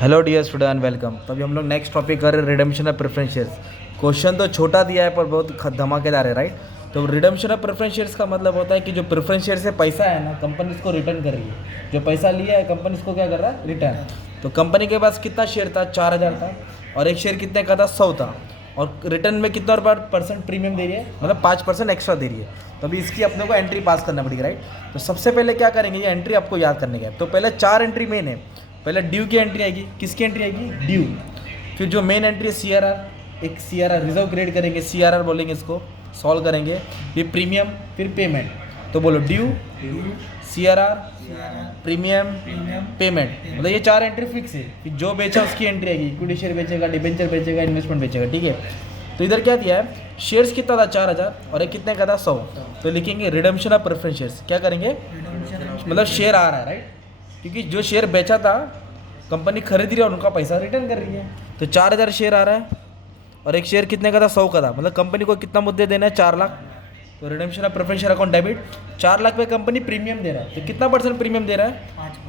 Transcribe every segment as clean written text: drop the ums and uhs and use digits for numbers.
Hello dear student, welcome. तो अभी हम लोग नेक्स्ट टॉपिक कर रहे हैं, redemption of preference shares. Question तो छोटा दिया है पर बहुत धमाकेदार है, राइट। तो रिडेम्पशन ऑफ प्रेफरेंस शेयर्स का मतलब होता है कि जो प्रेफरेंस शेयर से पैसा है ना, कंपनी इसको रिटर्न कर रही है। जो पैसा लिया है कंपनी इसको क्या कर रहा है, रिटर्न। तो कंपनी के पास कितना शेयर था, 4000 था, और एक शेयर कितने का था, 100 था, और रिटर्न में कितना परसेंट प्रीमियम दे रही है, मतलब 5% एक्स्ट्रा दे रही है। तो अभी इसकी अपने को एंट्री पास करना पड़ेगी, राइट। तो सबसे पहले क्या करेंगे, ये एंट्री आपको याद करने का है। तो पहले 4 एंट्री मेन है। पहले ड्यू की एंट्री आएगी, किसकी एंट्री आएगी, ड्यू। फिर जो मेन एंट्री है CRR, एक CRR रिजर्व क्रिएट करेंगे, CRR बोलेंगे इसको, सॉल्व करेंगे। फिर प्रीमियम, फिर पेमेंट। तो बोलो ड्यू, CRR, प्रीमियम, पेमेंट। मतलब ये 4 एंट्री फिक्स है। फिर जो बेचा उसकी एंट्री आएगी, इक्विटी शेयर बेचेगा, डिबेंचर बेचेगा, इन्वेस्टमेंट बेचेगा, ठीक है। तो इधर क्या दिया है, शेयर्स कितना था, 4000, और एक कितने का था, 100। तो लिखेंगे रिडेम्पशन ऑफ प्रेफरेंस शेयर्स। क्या करेंगे, मतलब शेयर आ रहा है, राइट, क्योंकि जो शेयर बेचा था कंपनी खरीद रही है और उनका पैसा रिटर्न कर रही है। तो 4000 शेयर आ रहा है, और एक शेयर कितने का था, 100 का था। मतलब कंपनी को कितना मुद्दे देना है, 4 लाख। तो redemption of preference share account debit, 4 lakh पे कंपनी प्रीमियम दे रहा है। तो कितना परसेंट प्रीमियम दे रहा है,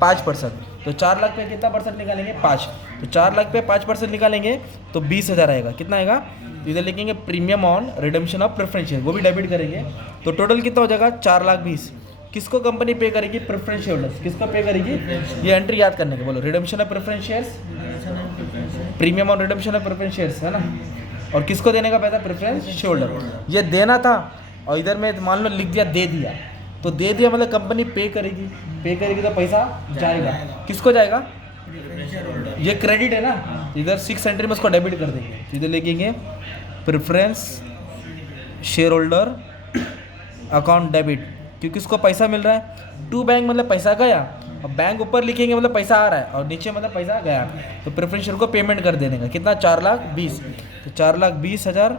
5%। तो 4 लाख पे कितना परसेंट निकालेंगे, 5। तो 4 लाख पे 5% निकालेंगे तो 20,000 आएगा। कितना आएगा, तो इधर लिखेंगे premium on redemption of preference share, वो भी डेबिट करेंगे। तो टोटल कितना हो जाएगा, 4,20,000। किसको कंपनी पे करेगी, प्रेफरेंस शेयरहोल्डर्स। किसको पे करेगी, ये एंट्री याद करने के, बोलो redemption of preference shares, premium on redemption of preference shares, है ना। और किसको देने का पैसा, प्रेफरेंस शेयरहोल्डर। ये देना था, और इधर में मान लो लिख दिया दे दिया। तो दे दिया मतलब कंपनी पे करेगी, पे करेगी तो पैसा जाएगा, किसको जाएगा, ये क्रेडिट है ना। इधर 6 एंट्री में उसको डेबिट कर देंगे। इधर लिखेंगे preference share holder account debit, क्योंकि उसको पैसा मिल रहा है। टू बैंक मतलब पैसा गया, और बैंक ऊपर लिखेंगे मतलब पैसा आ रहा है, और नीचे मतलब पैसा गया। तो प्रेफरेंस शेयर को पेमेंट कर देने का, कितना, 4,20,000। तो 4,20,000,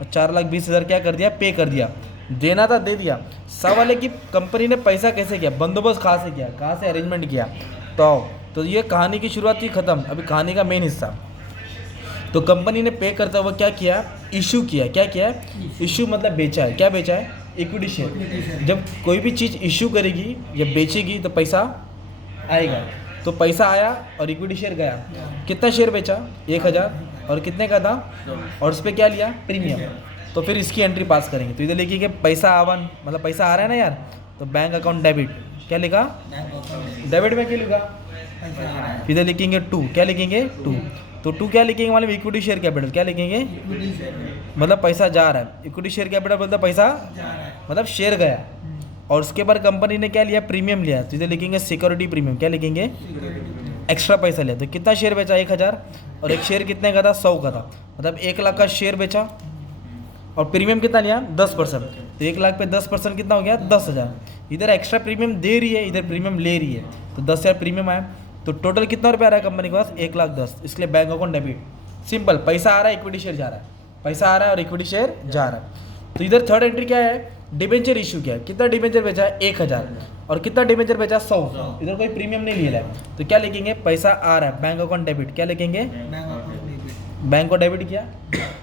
और 4,20,000 क्या कर दिया, पे कर दिया। देना था दे दिया। सवाल है कि कंपनी ने पैसा कैसे किया, बंदोबस्त कहाँ से किया, कहाँ से अरेंजमेंट किया। तो ये कहानी की शुरुआत थी, खत्म। अभी कहानी का मेन हिस्सा। तो कंपनी ने पे करता हुआ क्या किया, इशू किया। क्या किया है, इशू मतलब बेचा है। क्या बेचा है, इक्विटी शेयर। जब कोई भी चीज़ इशू करेगी या बेचेगी तो पैसा आएगा। तो पैसा आया और इक्विटी शेयर गया। कितना शेयर बेचा, 1,000, और कितने का था, और उस पर क्या लिया, प्रीमियम। तो फिर इसकी एंट्री पास करेंगे। तो इधर लिखिए पैसा आवन, मतलब पैसा आ रहा है ना यार। तो बैंक अकाउंट डेबिट, क्या लिखा, डेबिट में क्या लिखा, इधर लिखेंगे 2। क्या लिखेंगे, 2। तो 2 क्या लिखेंगे, मतलब इक्विटी शेयर कैपिटल। क्या लिखेंगे, मतलब पैसा जा रहा है। इक्विटी शेयर कैपिटल मतलब पैसा, मतलब शेयर गया। और उसके बाद कंपनी ने क्या लिया, प्रीमियम लिया। तो इधर लिखेंगे सिक्योरिटी प्रीमियम। क्या लिखेंगे, एक्स्ट्रा पैसा लिया। तो कितना शेयर बेचा, 1,000, और एक शेयर कितने का था, 100 का था। मतलब 1 लाख का शेयर बेचा, और प्रीमियम कितना लिया, 10%। तो 1 लाख पे 10% कितना हो गया, 10,000। इधर एक्स्ट्रा प्रीमियम दे रही है, इधर प्रीमियम ले रही है। तो 10,000 प्रीमियम आया। तो टोटल कितना रुपया आ रहा है कंपनी के पास, 1,10,000। इसलिए बैंक अकाउंट डेबिट। सिंपल, पैसा आ रहा है, इक्विटी शेयर जा रहा है, पैसा आ रहा है और इक्विटी शेयर जा रहा है। तो इधर थर्ड एंट्री क्या है, डिबेंचर इशू किया है। कितना डिबेंचर बेचा है, 1,000, और कितना डिबेंचर बेचा, 100। इधर कोई प्रीमियम नहीं लिया है। तो क्या लिखेंगे, पैसा आ रहा है, बैंक अकाउंट डेबिट। क्या लिखेंगे, बैंक को डेबिट किया,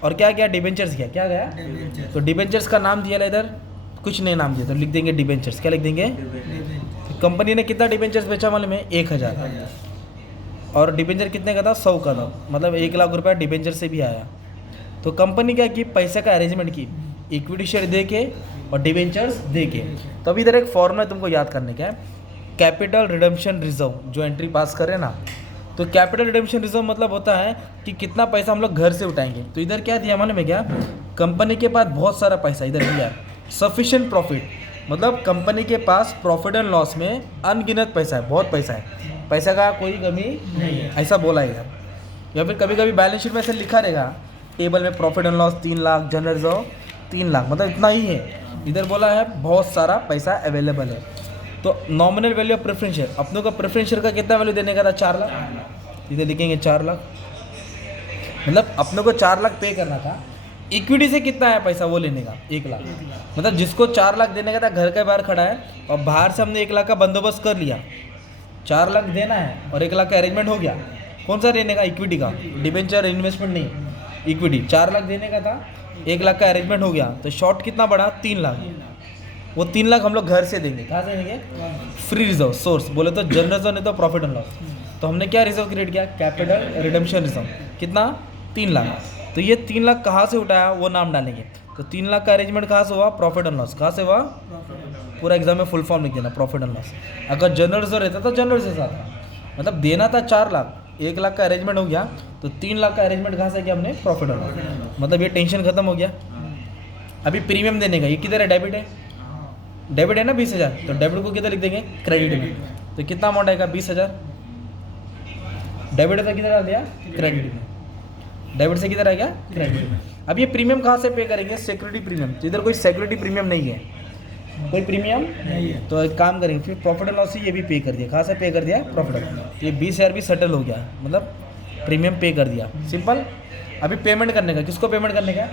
और क्या किया, डिबेंचर्स किया। क्या गया, तो डिबेंचर्स का नाम दिया, इधर कुछ नहीं नाम दिया, तो लिख देंगे डिबेंचर्स। क्या लिख देंगे, कंपनी ने कितना डिबेंचर्स बेचा मालूम है, 1,000, और डिबेंचर कितने का था, 100 का था। मतलब 1 लाख रुपया डिबेंचर से भी आया। तो कंपनी क्या की, पैसे का अरेंजमेंट की, इक्विटी शेयर दे के और डिबेंचर्स दे के। तो अभी इधर एक फॉर्मूला तुमको याद करने का है, कैपिटल रिडेम्पशन रिजर्व, जो एंट्री पास कर रहे हैं ना। तो कैपिटल रिडेम्पशन रिजर्व मतलब होता है कि कितना पैसा हम लोग घर से उठाएंगे। तो इधर क्या दिया मालूम है क्या, कंपनी के पास बहुत सारा पैसा इधर दिया है। सफिशिएंट प्रॉफिट, मतलब कंपनी के पास प्रॉफिट एंड लॉस में अनगिनत पैसा है, बहुत पैसा है, पैसा का कोई कमी नहीं है, ऐसा बोला है इधर। या फिर कभी कभी बैलेंस शीट में ऐसे लिखा रहेगा टेबल में, profit and loss 3 lakh, general reserve 3 lakh, मतलब इतना ही है। इधर बोला है बहुत सारा पैसा अवेलेबल है। तो nominal value of preference share, अपनों का प्रेफरेंस शेयर का कितना वैल्यू देने का था, 4 लाख। इधर लिखेंगे 4 लाख, मतलब अपनों को 4 लाख पे करना था। इक्विटी से कितना है पैसा, वो लेने का 1 लाख। मतलब जिसको 4 लाख देने का था, घर के बाहर खड़ा है, और बाहर से हमने 1 लाख का बंदोबस्त कर लिया। 4 लाख देना है और 1 लाख का अरेंजमेंट हो गया। कौन सा देने का, इक्विटी का, डिबेंचर इन्वेस्टमेंट नहीं, इक्विटी। 4 लाख देने का था, 1 लाख का अरेंजमेंट हो गया। तो शॉर्ट कितना बढ़ा, 3 लाख। वो 3 लाख हम लोग घर से देंगे। कहाँ से देंगे, फ्री रिजर्व सोर्स, बोले तो जनरल रिजर्व नहीं तो प्रॉफिट एंड लॉस। तो हमने क्या रिजर्व क्रिएट किया, कैपिटल रिडेम्पशन रिजर्व, कितना 3 लाख। तो ये 3 लाख कहाँ से उठाया वो नाम डालेंगे। तो 3 लाख का अरेंजमेंट कहाँ से हुआ, प्रॉफिट एंड लॉस। कहाँ से हुआ, पूरा एग्जाम में फुल फॉर्म लिख देना, प्रॉफिट एंड लॉस। अगर जनरल रिजर्व रहता तो जनरल रिजर्व आता, मतलब देना था 4 लाख, 1 लाख का अरेंजमेंट हो गया, तो 3 लाख का अरेंजमेंट कहाँ से किया हमने, प्रॉफिट एंड लॉस। मतलब ये टेंशन खत्म हो गया। अभी प्रीमियम देने का, ये किधर है, डेबिट है, डेबिट है ना 20,000, तो डेबिट को किधर लिख देंगे, क्रेडिट में। तो कितना अमाउंट आएगा, 20,000। डेबिट तो किधर आ गया, क्रेडिट में। डेबिट से किधर आ गया, क्रेडिट में। अब ये प्रीमियम कहाँ से पे करेंगे, सिक्योरिटी प्रीमियम। तो इधर कोई सिक्योरिटी प्रीमियम नहीं है, कोई प्रीमियम नहीं है, तो एक काम करेंगे फिर प्रॉफिट एंड लॉस से ये भी पे कर दिया। कहाँ से पे कर दिया, प्रॉफिट एंड लॉस। तो ये 20,000 भी सेटल हो गया, मतलब प्रीमियम पे कर दिया, सिंपल। अभी पेमेंट करने का, किसको पेमेंट करने का,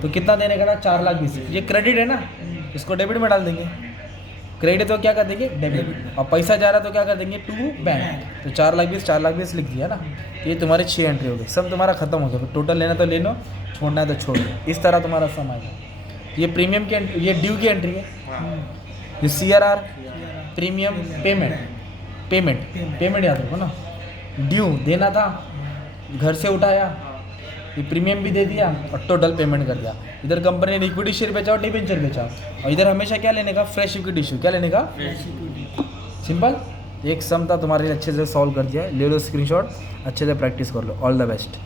तो कितना देने का था, 4,20,000। ये क्रेडिट है ना, इसको डेबिट में डाल देंगे। क्रेडिट तो क्या कर देंगे, डेबिट। और पैसा जा रहा तो क्या कर देंगे, टू बैंक। तो 4,20,000 लिख दिया ना। ये तुम्हारे 6 एंट्री हो गई, सब तुम्हारा खत्म हो गया। टोटल लेना तो ले लो, छोड़ना है तो छोड़ लो। इस तरह तुम्हारा सम आएगा। ये प्रीमियम की एंट्री, ये ड्यू की एंट्री है। ये CRR प्रीमियम पेमेंट याद रखो ना। ड्यू देना था, घर से उठाया, ये प्रीमियम भी दे दिया और टोटल पेमेंट कर दिया। इधर कंपनी ने इक्विटी शेयर बेचा और डिबेंचर बेचा। और इधर हमेशा क्या लेने का, फ्रेश इक्विटी इशू। क्या लेने का, सिंपल। एक सम था तुम्हारे लिए, अच्छे से सॉल्व कर दिया। ले लो स्क्रीनशॉट, अच्छे से प्रैक्टिस कर लो। All the best.